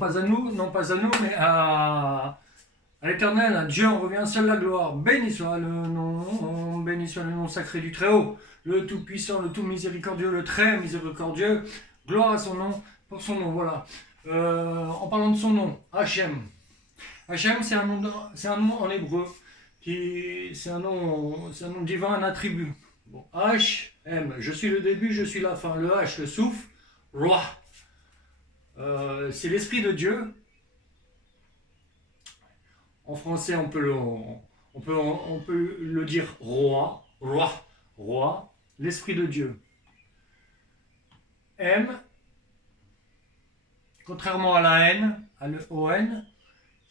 pas à nous, mais à l'Éternel, à Dieu, on revient seul la gloire. Béni soit le nom sacré du Très-Haut, le Tout-Puissant, le Tout-Miséricordieux, le Très Miséricordieux. Gloire à son nom, pour son nom, voilà. En parlant de son nom, Hachem. Hachem, c'est un nom en hébreu, c'est un nom divin, un attribut. Bon, H-M, je suis le début, je suis la fin. Le H, le souffle, roi. C'est l'Esprit de Dieu. En français, on peut le dire roi, l'Esprit de Dieu. M, contrairement à la haine, à le O-N,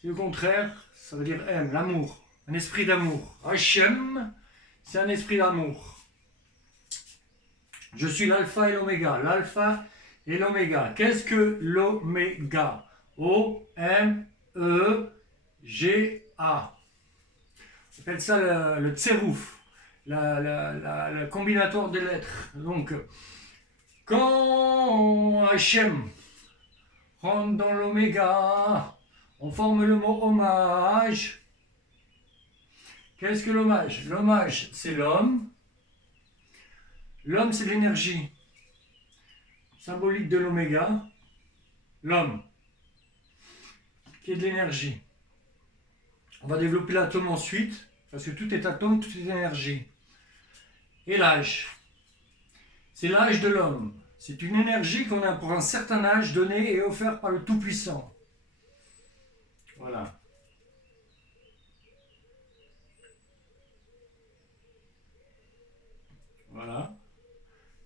c'est le contraire, ça veut dire M, l'amour, un esprit d'amour. Hachem, c'est un esprit d'amour. Je suis l'alpha et l'oméga, l'alpha et l'oméga. Qu'est-ce que l'oméga? O-M-E-G-A. On appelle ça le tsérouf, le combinatoire des lettres. Donc, quand Hachem rentre dans l'oméga, on forme le mot hommage. Qu'est-ce que l'hommage? L'hommage, c'est l'homme. L'homme, c'est l'énergie symbolique de l'oméga. L'homme, qui est de l'énergie. On va développer l'atome ensuite, parce que tout est atome, tout est énergie. Et l'âge, c'est l'âge de l'homme. C'est une énergie qu'on a pour un certain âge donné et offert par le Tout-Puissant. Voilà. Voilà.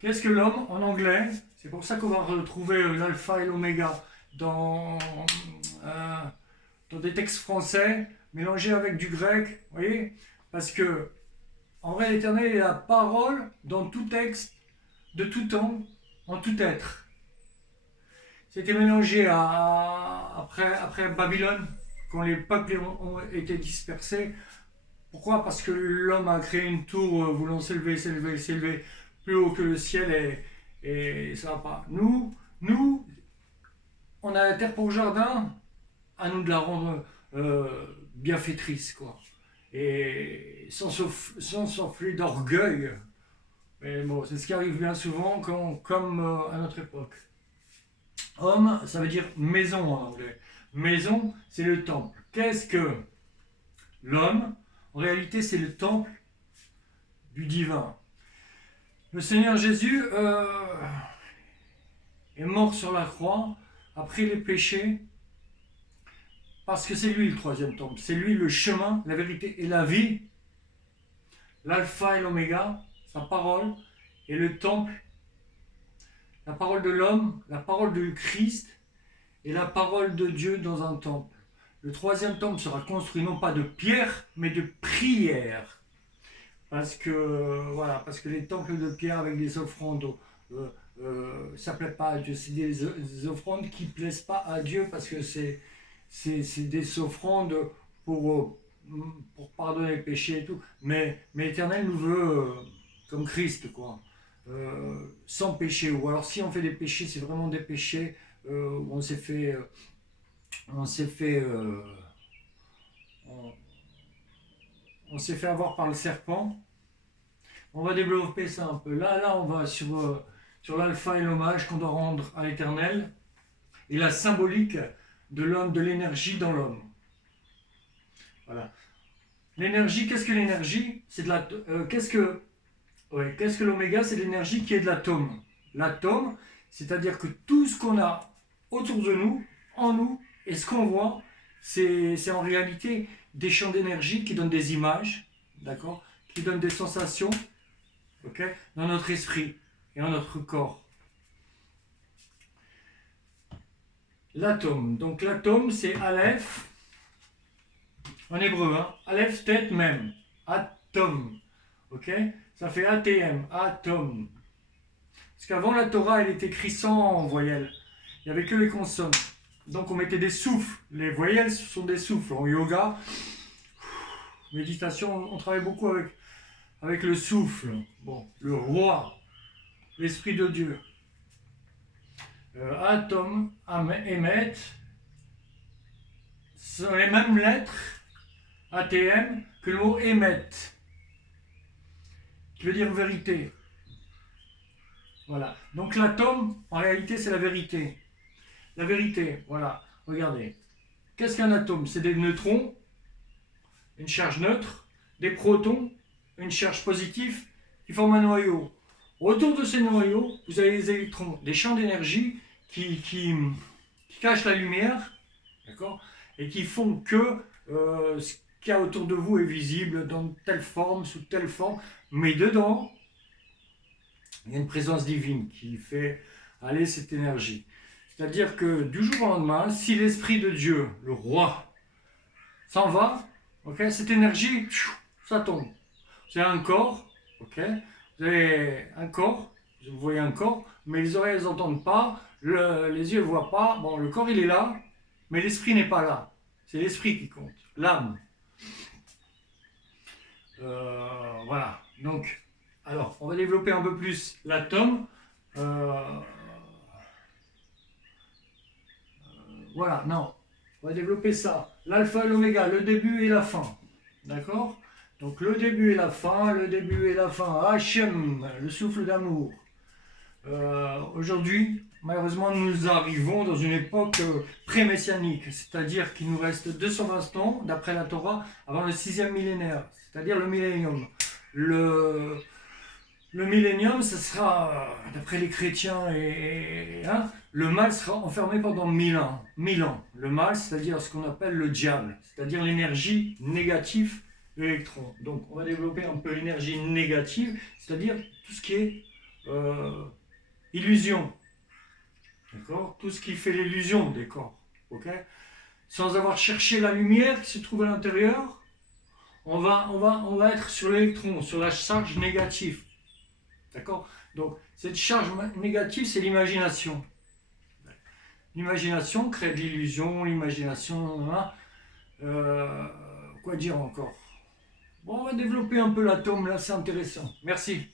Qu'est-ce que l'homme en anglais? C'est pour ça qu'on va retrouver l'alpha et l'oméga dans des textes français mélangés avec du grec. Vous voyez? Parce que, en vrai, l'Éternel est la parole dans tout texte, de tout temps, en tout être. C'était mélangé après Babylone, quand les peuples ont été dispersés. Pourquoi? Parce que l'homme a créé une tour voulant s'élever plus haut que le ciel et ça va pas. Nous, on a la terre pour jardin, à nous de la rendre bienfaitrice, quoi. Et sans s'enfler d'orgueil. Mais bon, c'est ce qui arrive bien souvent, comme à notre époque. Homme, ça veut dire maison en anglais. Maison, c'est le temple. Qu'est-ce que l'homme? En réalité, c'est le temple du divin. Le Seigneur Jésus est mort sur la croix, a pris les péchés, parce que c'est lui le troisième temple. C'est lui le chemin, la vérité et la vie. L'alpha et l'oméga, sa parole, et le temple, la parole de l'homme, la parole de Christ, et la parole de Dieu dans un temple. Le troisième temple sera construit non pas de pierre, mais de prière. Parce que les temples de pierre avec des offrandes, ça ne plaît pas à Dieu. C'est des offrandes qui ne plaisent pas à Dieu parce que c'est des offrandes pour pardonner les péchés et tout. Mais l'Éternel nous veut comme Christ, quoi. Sans péché. Ou alors si on fait des péchés, c'est vraiment des péchés où on s'est fait avoir par le serpent. On va développer ça un peu. Là on va sur l'alpha et l'hommage qu'on doit rendre à l'Éternel et la symbolique de l'homme, de l'énergie dans l'homme. Voilà. L'énergie, qu'est-ce que l'énergie? C'est qu'est-ce que l'oméga? C'est l'énergie qui est de l'atome. L'atome, c'est-à-dire que tout ce qu'on a autour de nous, en nous, et ce qu'on voit, c'est en réalité des champs d'énergie qui donnent des images, d'accord, qui donnent des sensations, okay, dans notre esprit et dans notre corps. L'atome. Donc l'atome, c'est Aleph, en hébreu, hein, Aleph, tête même, atome, ok, ça fait ATM, atome. Parce qu'avant la Torah, elle était écrite sans voyelles, il n'y avait que les consonnes. Donc on mettait des souffles. Les voyelles sont des souffles. En yoga, méditation, on travaille beaucoup avec le souffle. Bon, le roi, l'Esprit de Dieu. Atome, émet, Ce sont les mêmes lettres, ATM, que le mot émettre, qui veut dire vérité. Voilà. Donc l'atome, en réalité, c'est la vérité. La vérité, voilà. Regardez. Qu'est-ce qu'un atome? C'est des neutrons, une charge neutre, des protons, une charge positive, qui forment un noyau. Autour de ces noyaux, vous avez les électrons, des champs d'énergie qui cachent la lumière, d'accord, et qui font que ce qu'il y a autour de vous est visible dans telle forme, sous telle forme, mais dedans, il y a une présence divine qui fait aller cette énergie. C'est-à-dire que du jour au lendemain, si l'Esprit de Dieu, le roi, s'en va, okay, cette énergie, ça tombe. Vous avez un corps, okay, vous avez un corps, vous voyez un corps, mais les oreilles elles n'entendent pas, les yeux ne voient pas. Bon, le corps il est là, mais l'esprit n'est pas là. C'est l'esprit qui compte, l'âme. Voilà. Donc, alors, on va développer un peu plus l'atome. Voilà, non. On va développer ça. L'alpha et l'oméga, le début et la fin. D'accord? Donc le début et la fin, le début et la fin. Hachem, le souffle d'amour. Aujourd'hui, malheureusement, nous arrivons dans une époque pré-messianique, c'est-à-dire qu'il nous reste 220 ans, d'après la Torah, avant le 6e millénaire, c'est-à-dire le millénium. Le millénium, ce sera, d'après les chrétiens, le mal sera enfermé pendant 1000 ans. 1000 ans. Le mal, c'est-à-dire ce qu'on appelle le diable, c'est-à-dire l'énergie négative de l'électron. Donc, on va développer un peu l'énergie négative, c'est-à-dire tout ce qui est illusion. D'accord? Tout ce qui fait l'illusion des corps. Ok? Sans avoir cherché la lumière qui se trouve à l'intérieur, on va être sur l'électron, sur la charge négative. D'accord? Donc, cette charge négative, c'est l'imagination. L'imagination crée de l'illusion, l'imagination... quoi dire encore? Bon, on va développer un peu l'atome, là, c'est intéressant. Merci.